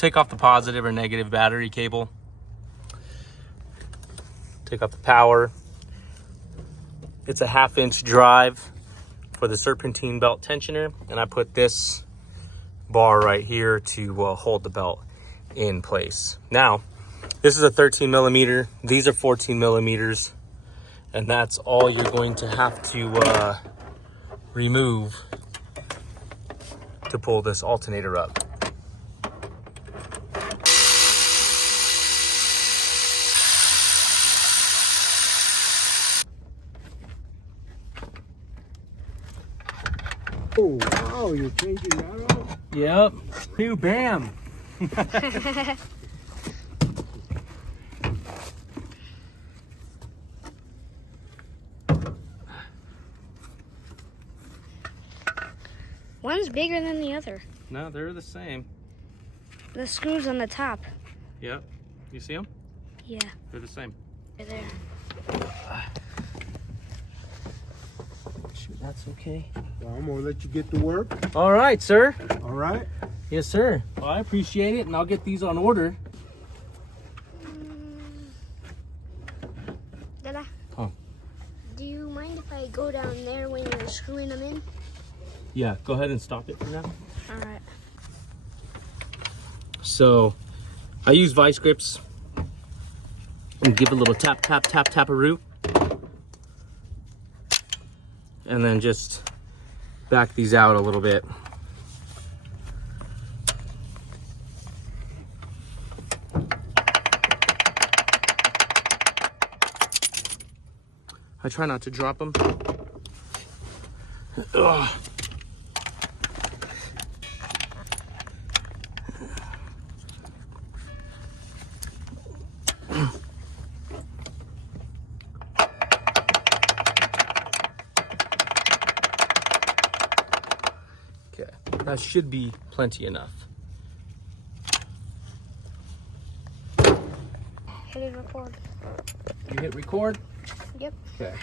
take off the positive or negative battery cable. Take off the power. It's a 1/2-inch drive for the serpentine belt tensioner, and I put this bar right here to hold the belt in place. Now, this is a 13 millimeter. These are 14 millimeters, and that's all you're going to have to remove to pull this alternator up. Oh, wow, you're changing that out? Yep. Phew, bam. One's bigger than the other. No, they're the same. The screws on the top. Yep. You see them? Yeah. They're the same. They're there. Shoot, that's okay. Well, I'm gonna let you get to work. All right, sir. All right. Yes, sir. Well, I appreciate it, and I'll get these on order. Dada. Huh. Do you mind if I go down there when you're screwing them in? Yeah, go ahead and stop it for now. All right. So, I use vice grips and give a little tap, tap, tap, tap-a-roo. And then just back these out a little bit. I try not to drop them. Ugh. Okay, that should be plenty enough. Hit it record. You hit record? Yep. Okay.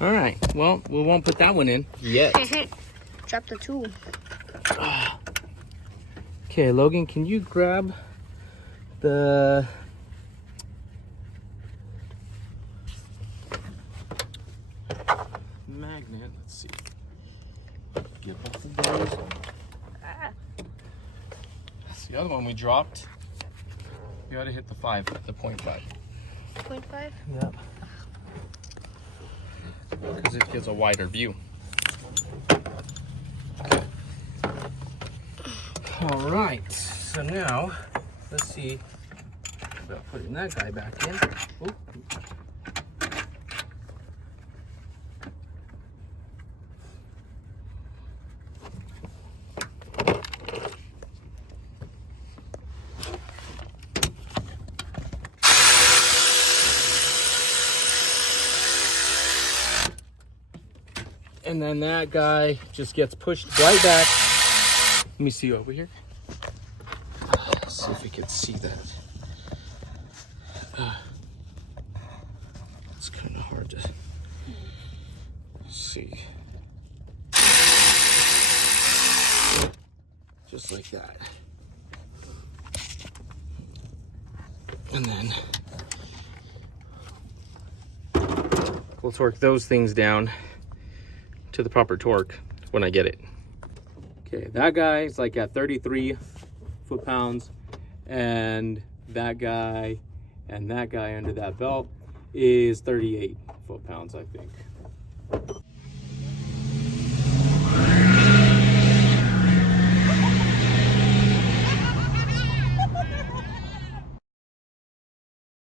All right, well, we won't put that one in yet. Drop the tool. Okay, Logan, can you grab the magnet? Let's see. Get both of those. That's the other one we dropped. You gotta hit the 0.5. 0.5? Yep. Because it gives a wider view. Okay. All right. So now, let's see about putting that guy back in. Ooh. And then that guy just gets pushed right back. Let me see over here. Let's see if we can see that. It's kind of hard to see. Just like that. And then we'll torque those things down to the proper torque when I get it. Okay, that guy is like at 33 foot-pounds, and that guy and that guy under that belt is 38 foot-pounds, I think.